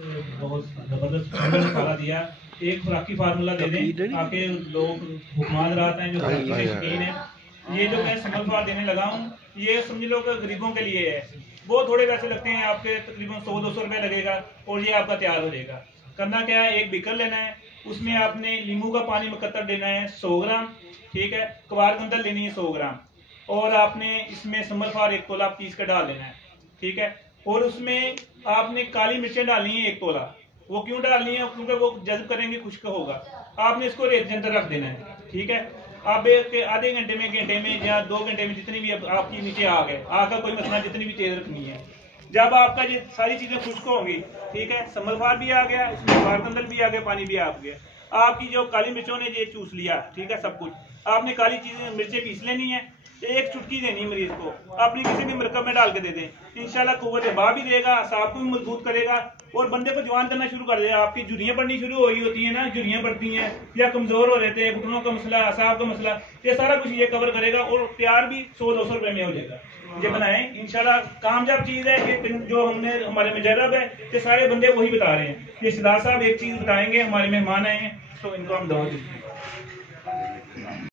बहुत जबरदस्त निकाला दिया। एक खुराकी फार्मूला दे दें ताकि लोग भुखमाद रहते हैं जो खुराकी के शौकीन है। ये जो मैं समल फार देने लगा हूँ ये समझ लो कि गरीबों के लिए है। वो थोड़े पैसे लगते हैं, आपके तकरीबन 100-200 रुपये लगेगा और ये आपका तैयार हो जाएगा। करना क्या है, एक बीकर लेना है, उसमें आपने नींबू का पानी मुकत्तर देना है 100 ग्राम, ठीक है। कवार गंदल लेनी है 100 ग्राम, और आपने इसमें समल फार 1 तोला पीस कर डाल देना है, ठीक है। और उसमें आपने काली मिर्चें डालनी है 1 तोला। वो क्यों डालनी है, क्योंकि वो जज्ब करेंगे, खुश्क होगा। आपने इसको रेत के अंदर रख देना है, ठीक है। आप आधे घंटे में या 2 घंटे में जितनी भी आपकी नीचे आग है, आग का कोई मसला, जितनी भी तेज रखनी है। जब आपका ये सारी चीजें खुश्क होंगी, ठीक है, समलफार भी आ गया, उसमें बारकंदल भी आ गया, पानी भी आ गया, आपकी जो काली मिर्चों ने ये चूस लिया, ठीक है, सब कुछ आपने काली चीजें मिर्चें पीस लेनी है। एक चुटकी देनी मरीज को, अपनी किसी भी मरकब में डाल के दे दें, इंशाल्लाह कुव्वत बा भी देगा, असाब को भी मजबूत करेगा और बंदे को जवान करना शुरू कर देगा। आपकी झुर्रियां पड़नी शुरू हो रही होती है ना, झुर्रियां पड़ती हैं या कमजोर हो रहते हैं, घुटनों का मसला, असाब का मसला, ये सारा कुछ ये कवर करेगा और तैयार भी 100-200 रुपए में हो जाएगा। ये बनाएं, इंशाल्लाह कामयाब चीज है कि जो हमने हमारे मुजर्रब है, ये सारे बंदे वही बता रहे हैं। ये सिद्धार्थ साहब एक चीज बताएंगे, हमारे मेहमान आए हैं तो इनको हम दवा दीजिए।